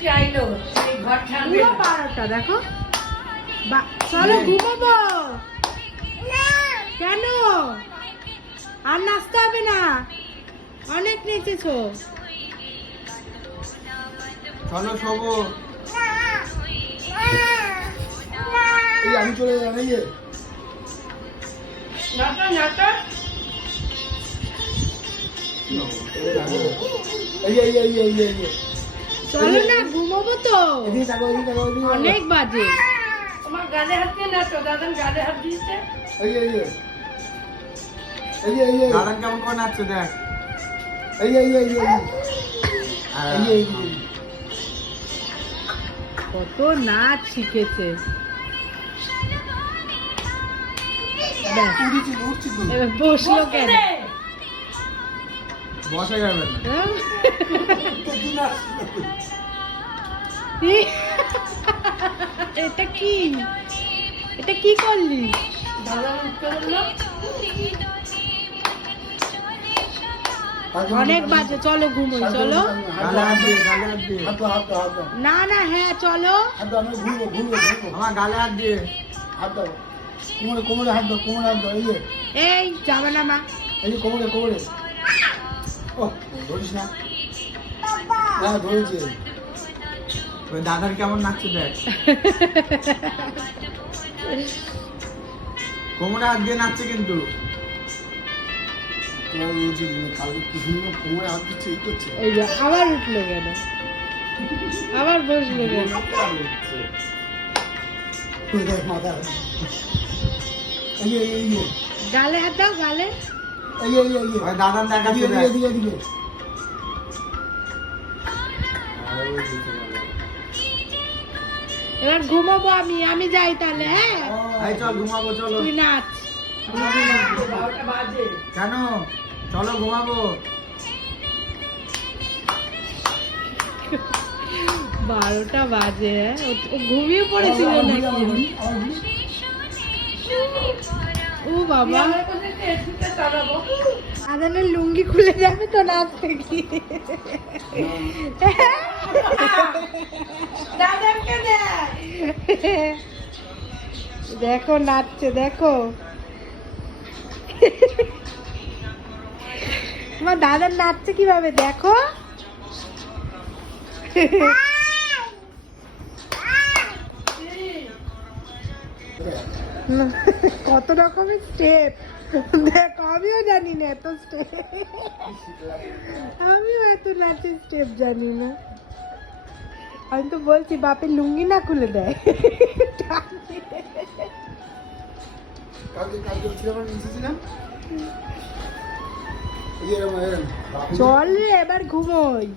বৃষ্টি আইলো ঘর পুরো বারোটা দেখো। বা- চলো ঘুমাবো। কেন? আর নাচতে হবে না। অনেক নেচেছো। চলো শোবো। এই আমি চলে গেলাম এই নাটা নাটা এই এই এই এই এই। চলো না ঘুমাবো তো। অনেক বাজে। তোমার গালে হাত দিয়ে নাচো দাদান গালে হাত দিয়েছে। এই যে, এই এই এই দাদান কেমন করে নাচছে দেখ। এই এই এই এই যে। এই যে, এই যে। কত নাচ শিখেছে। বসল কেন? বসে। যাবে না এটা কি এটা কি করলি বলল অনেক বাজে চলো ঘুমোই চলো। না না হ্যাঁ চলো। আমার গালে হাত দিয়ে হাত দাও। কোমরে কোমরে হাত দাও কোমরে হাত দাও এই যাবে না মা এই কোমরে কোমরে ধরিস না। হ্যাঁ ধরেছে। ওই দাদার কেমন নাচছে দেখ। কোমরে হাত দিয়ে নাচছে কিন্তু। আবার উঠল কেন? আবার বসল কেন? গালে হাত দাও গালে। এই এই এই ওই দাদান দেখাচ্ছে এদিকে, দেখ এদিকে, এদিকে। এবার ঘুমাবো আমি আমি যাই তাহলে হ্যাঁ? চল ঘুমাবো চলো। তুই নাচ। কেন? চলো ঘুমাবো। বারোটা বাজে হ্যাঁ? ঘুমিয়ে পড়েছিল নাকি? ও বাবা। আদানের লুঙ্গি খুলে যাবে তো নাচ থেকে দেখো। নাচছে দেখো। তোমার দাদার নাচছে কীভাবে? দেখো। কত রকমের স্টেপ দেখ আমিও জানি না এত স্টেপ আমিও এত নাচের স্টেপ জানি না। আমি তো বলছি বাপের লুঙ্গি না খুলে দেয়। চল রে এবার ঘুমোই।